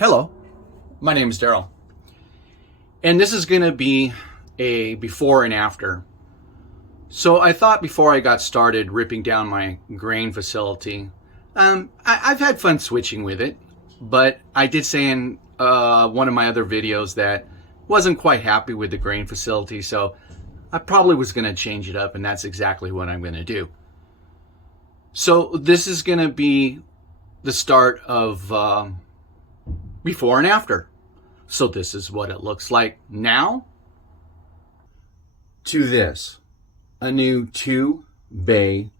Hello, my name is Daryl, and this is going to be a before and after. So I thought before I got started ripping down my grain facility, I've had fun switching with it, but I did say in one of my other videos that wasn't quite happy with the grain facility, so I probably was going to change it up, and that's exactly what I'm going to do. So this is going to be the start of before and after. So this is what it looks like now to this. A new 2-bay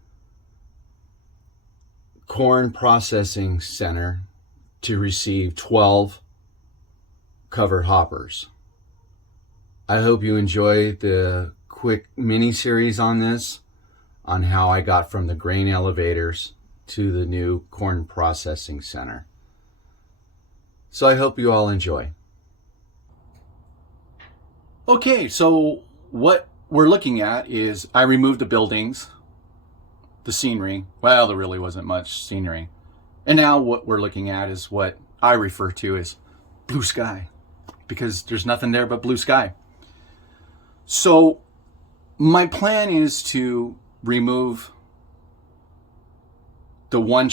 corn processing center to receive 12 covered hoppers. I hope you enjoy the quick mini series on this, on how I got from the grain elevators to the new corn processing center. So I hope you all enjoy. Okay, so what we're looking at is I removed the buildings, the scenery. Well, there really wasn't much scenery. And now what we're looking at is what I refer to as blue sky, because there's nothing there but blue sky. So my plan is to remove the one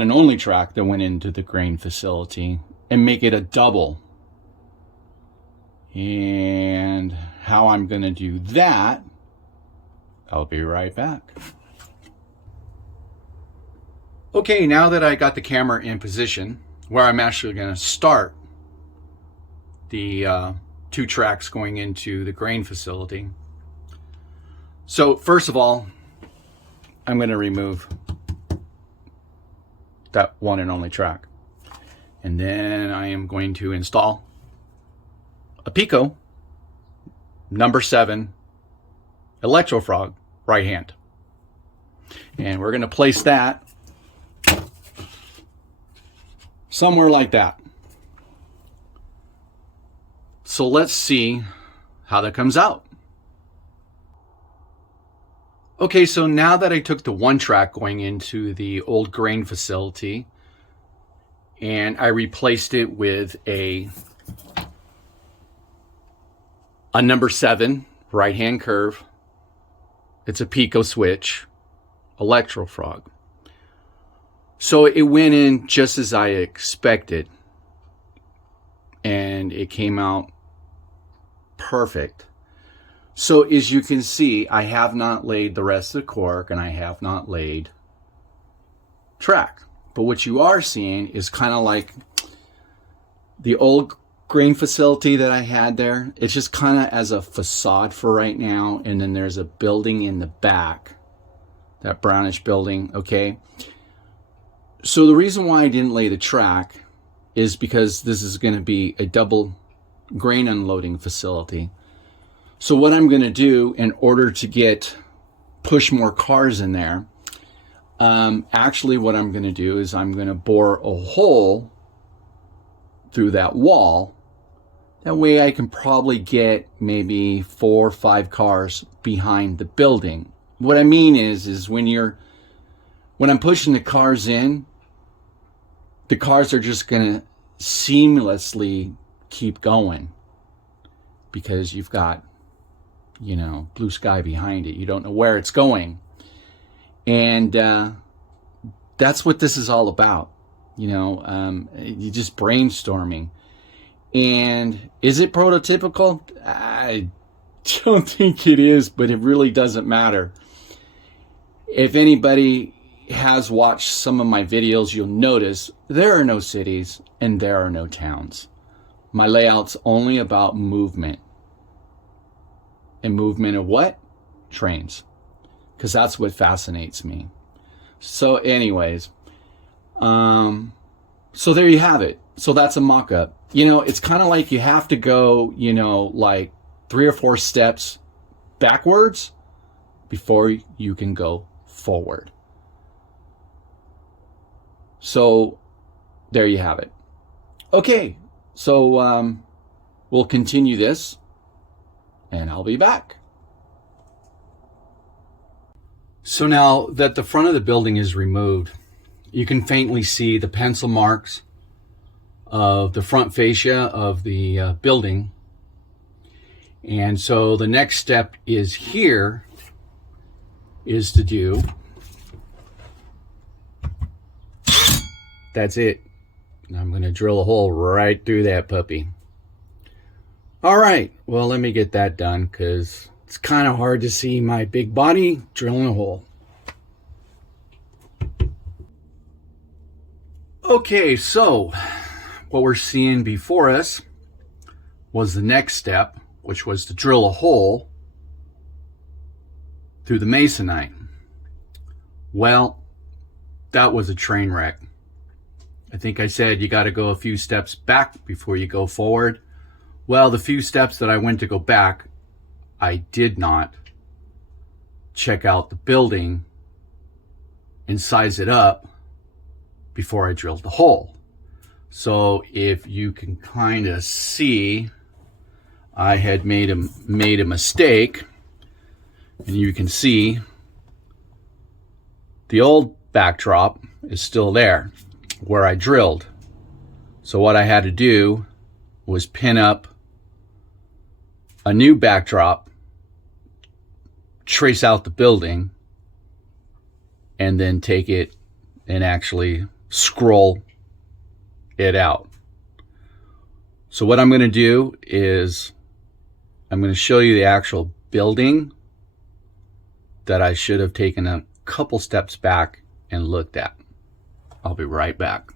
and only track that went into the grain facility, and make it a double. And how I'm going to do that, I'll be right back. Okay, now that I got the camera in position where I'm actually going to start the 2 tracks going into the grain facility. So first of all, I'm going to remove that one and only track. And then I am going to install a Pico number 7 Electrofrog right hand. And we're going to place that somewhere like that. So let's see how that comes out. Okay, so now that I took the one track going into the old grain facility and I replaced it with a number 7 right-hand curve, it's a Pico switch, Electrofrog. So it went in just as I expected, and it came out perfect. So as you can see, I have not laid the rest of the cork, and I have not laid track. But what you are seeing is kind of like the old grain facility that I had there. It's just kind of as a facade for right now. And then there's a building in the back, that brownish building, okay? So the reason why I didn't lay the track is because this is going to be a double grain unloading facility. So what I'm going to do in order to push more cars in there, actually what I'm going to do is I'm going to bore a hole through that wall. That way I can probably get maybe 4 or 5 cars behind the building. What I mean is when I'm pushing the cars in, the cars are just going to seamlessly keep going because you've got, blue sky behind it. You don't know where it's going. And that's what this is all about. You just brainstorming. And is it prototypical? I don't think it is, but it really doesn't matter. If anybody has watched some of my videos, you'll notice there are no cities and there are no towns. My layout's only about movement. And movement of what? Trains. Because that's what fascinates me. So anyways, so there you have it. So that's a mock-up. It's kind of like you have to go, like 3 or 4 steps backwards before you can go forward. So there you have it. Okay, so we'll continue this, and I'll be back. So now that the front of the building is removed, you can faintly see the pencil marks of the front fascia of the building. And so the next step is here is to do, that's it. I'm going to drill a hole right through that puppy. All right, well, let me get that done because it's kind of hard to see my big body drilling a hole. Okay, so what we're seeing before us was the next step, which was to drill a hole through the masonite. Well, that was a train wreck. I think I said you got to go a few steps back before you go forward. Well, the few steps that I went to go back, I did not check out the building and size it up before I drilled the hole. So if you can kind of see, I had made a mistake, and you can see the old backdrop is still there where I drilled. So what I had to do was pin up a new backdrop, trace out the building, and then take it and actually scroll it out. So what I'm going to do is I'm going to show you the actual building that I should have taken a couple steps back and looked at. I'll be right back.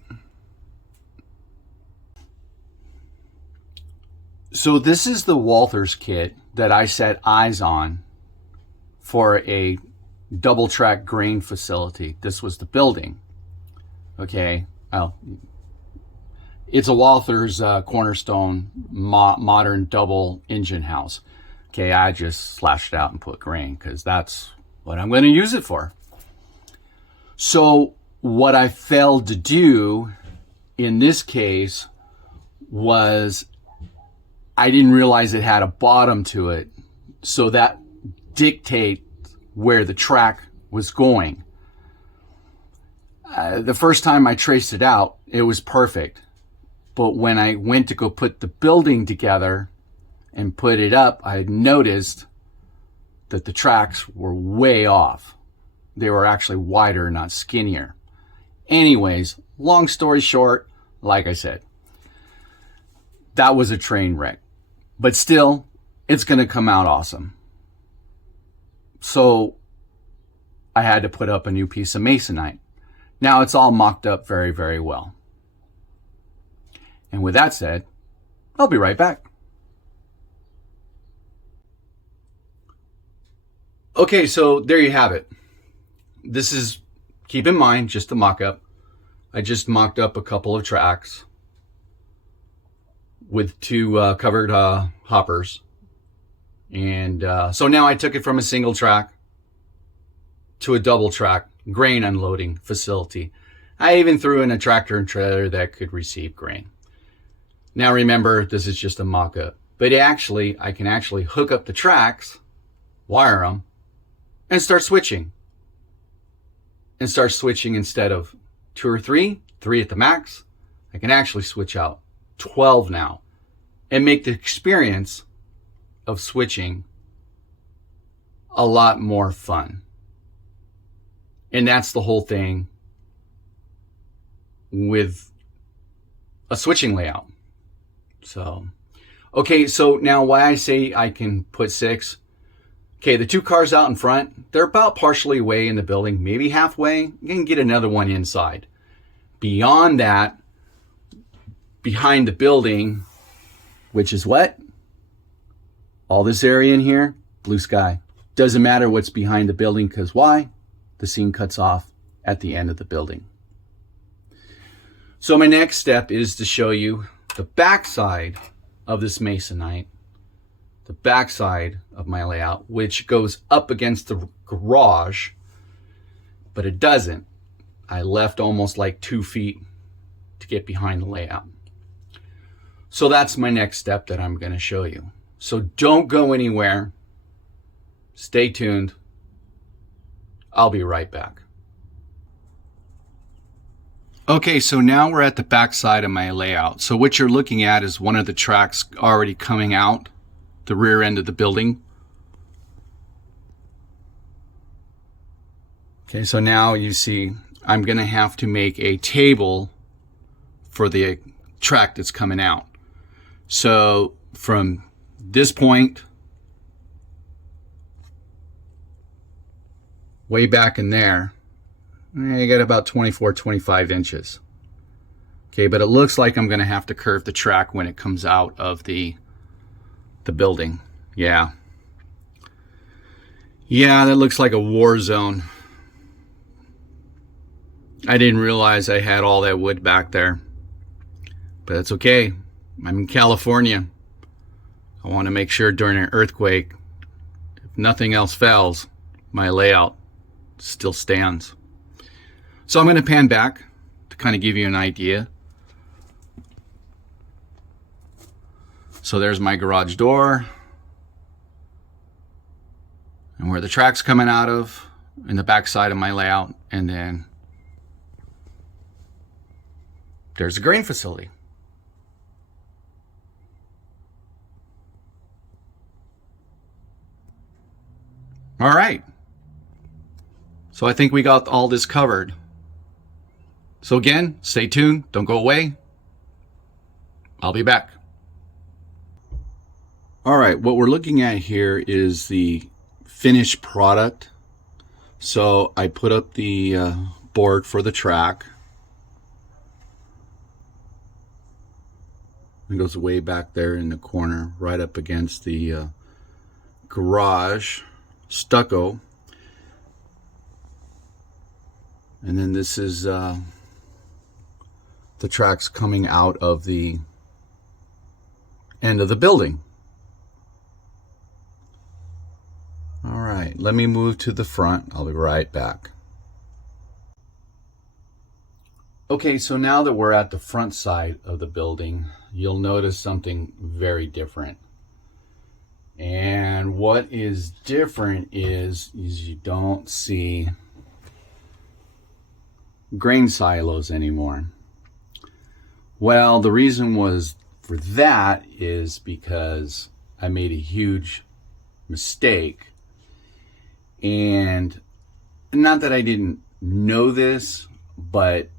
So this is the Walthers kit that I set eyes on for a double track grain facility. This was the building. Okay. Well, it's a Walthers Cornerstone modern double engine house. Okay, I just slashed it out and put grain because that's what I'm going to use it for. So what I failed to do in this case was I didn't realize it had a bottom to it. So that dictates where the track was going. The first time I traced it out, it was perfect. But when I went to go put the building together and put it up, I had noticed that the tracks were way off. They were actually wider, not skinnier. Anyways, long story short, like I said, that was a train wreck. But still, it's going to come out awesome. So I had to put up a new piece of masonite. Now it's all mocked up very, very well. And with that said, I'll be right back. Okay, so there you have it. This is, keep in mind, just a mock-up. I just mocked up a couple of tracks with two covered hoppers. And so now I took it from a single track to a double track grain unloading facility. I even threw in a tractor and trailer that could receive grain. Now remember, this is just a mock-up, but actually, I can actually hook up the tracks, wire them, and start switching. And start switching instead of 2 or 3 at the max. I can actually switch out 12 now and make the experience of switching a lot more fun. And that's the whole thing with a switching layout. So, okay, so now why I say I can put 6. Okay, the 2 cars out in front, they're about partially away in the building, maybe halfway. You can get another one inside. Beyond that, behind the building, which is what? All this area in here, blue sky. Doesn't matter what's behind the building, because why? The scene cuts off at the end of the building. So my next step is to show you the backside of this masonite, the backside of my layout, which goes up against the garage, but it doesn't. I left almost like 2 feet to get behind the layout. So that's my next step that I'm going to show you. So don't go anywhere. Stay tuned. I'll be right back. Okay, so now we're at the back side of my layout. So what you're looking at is one of the tracks already coming out the rear end of the building. Okay, so now you see I'm going to have to make a table for the track that's coming out. So from this point way back in there, you got about 24, 25 inches. Okay, but it looks like I'm going to have to curve the track when it comes out of the building. Yeah, that looks like a war zone. I didn't realize I had all that wood back there, but it's okay. I'm in California. I want to make sure during an earthquake, if nothing else fails, my layout still stands. So I'm going to pan back to kind of give you an idea. So there's my garage door and where the track's coming out of in the back side of my layout, and then there's a grain facility. All right. So I think we got all this covered. So again, stay tuned. Don't go away. I'll be back. All right. What we're looking at here is the finished product. So I put up the board for the track. It goes way back there in the corner, right up against the garage stucco. And then this is the tracks coming out of the end of the building. All right, let me move to the front. I'll be right back. Okay, so now that we're at the front side of the building, you'll notice something very different. And what is different is you don't see grain silos anymore. Well, the reason was for that is because I made a huge mistake. And not that I didn't know this, but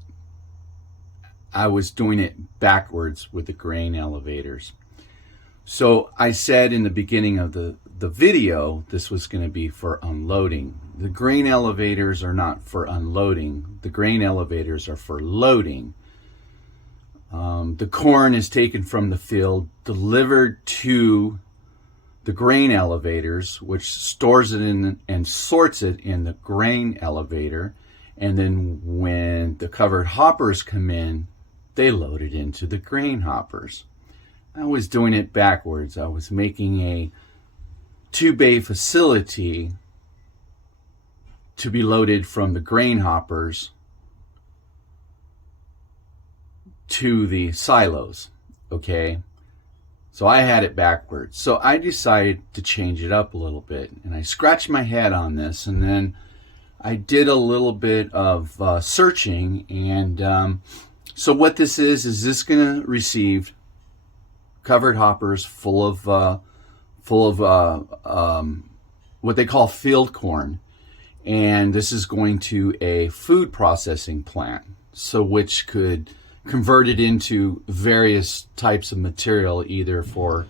I was doing it backwards with the grain elevators. So I said in the beginning of the video, this was going to be for unloading. The grain elevators are not for unloading. The grain elevators are for loading. The corn is taken from the field, delivered to the grain elevators, which stores it in and sorts it in the grain elevator. And then when the covered hoppers come in, they load it into the grain hoppers. I was doing it backwards. I was making a 2-bay facility to be loaded from the grain hoppers to the silos, okay? So I had it backwards. So I decided to change it up a little bit. And I scratched my head on this, and then I did a little bit of searching. And so what this is this going to receive covered hoppers full of what they call field corn. And this is going to a food processing plant, so which could convert it into various types of material, either for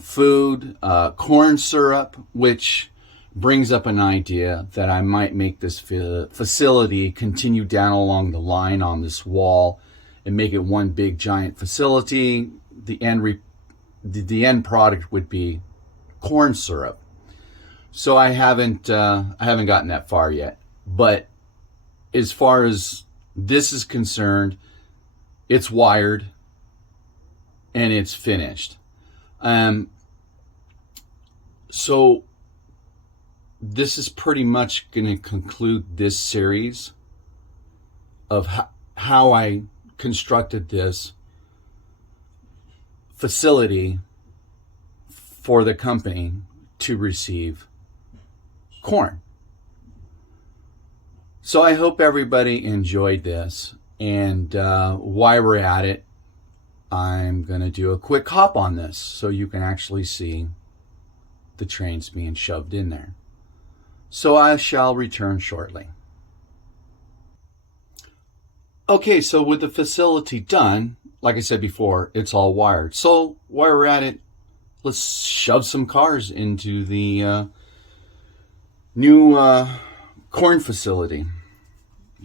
food, corn syrup, which brings up an idea that I might make this facility continue down along the line on this wall and make it one big giant facility. The end product would be corn syrup. So I haven't gotten that far yet. But as far as this is concerned, it's wired and it's finished. So this is pretty much going to conclude this series of how I constructed this facility for the company to receive corn. So I hope everybody enjoyed this. And while we're at it, I'm going to do a quick hop on this so you can actually see the trains being shoved in there. So I shall return shortly. Okay, so with the facility done, like I said before, it's all wired. So while we're at it, let's shove some cars into the new corn facility.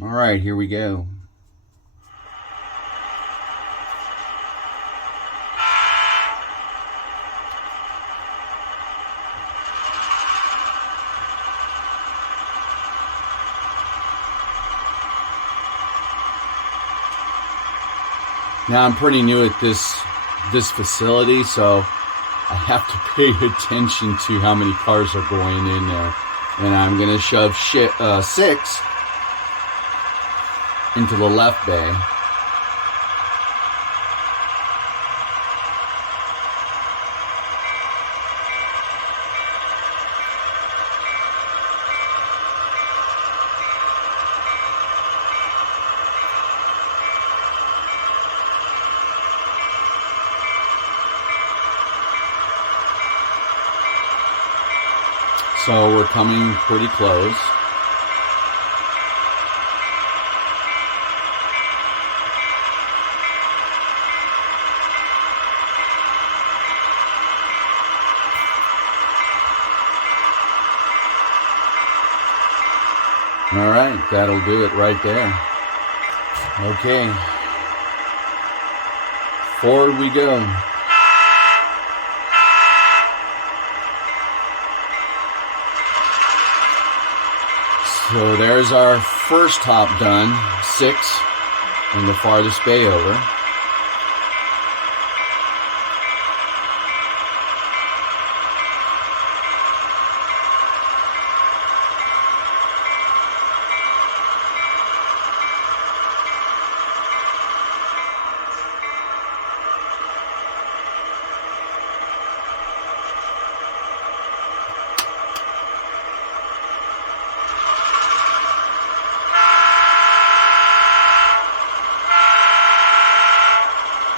All right, here we go. Now I'm pretty new at this facility, so I have to pay attention to how many cars are going in there. And I'm going to shove 6 into the left bay. So we're coming pretty close. All right, that'll do it right there. Okay, forward we go. So there's our first hop done, 6 in the farthest bay over.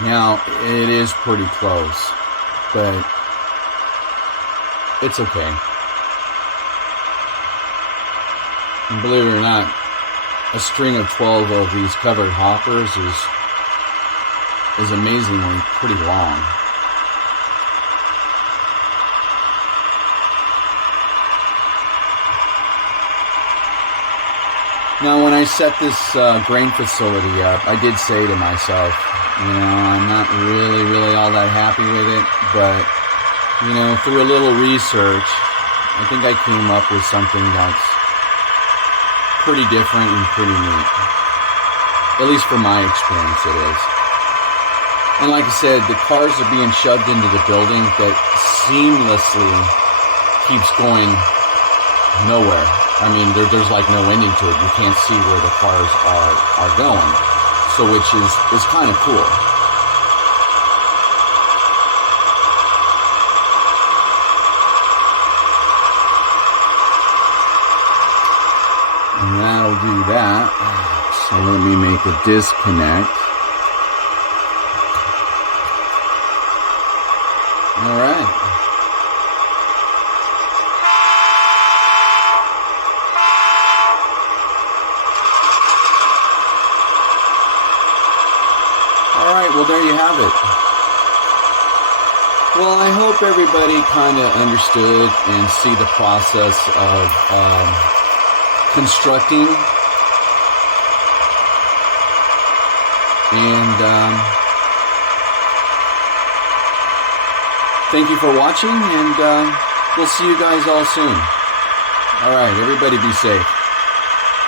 Now, it is pretty close, but it's okay. And believe it or not, a string of 12 of these covered hoppers is amazingly pretty long. Now, when I set this grain facility up, I did say to myself, I'm not really all that happy with it, but, through a little research, I think I came up with something that's pretty different and pretty neat. At least from my experience, it is. And like I said, the cars are being shoved into the building that seamlessly keeps going nowhere. I mean, there's like no ending to it. You can't see where the cars are going. So which is kind of cool. And that'll do that. So let me make a disconnect. All right. Well, there you have it. Well, I hope everybody kind of understood and see the process of constructing. And thank you for watching, and we'll see you guys all soon. All right, everybody be safe.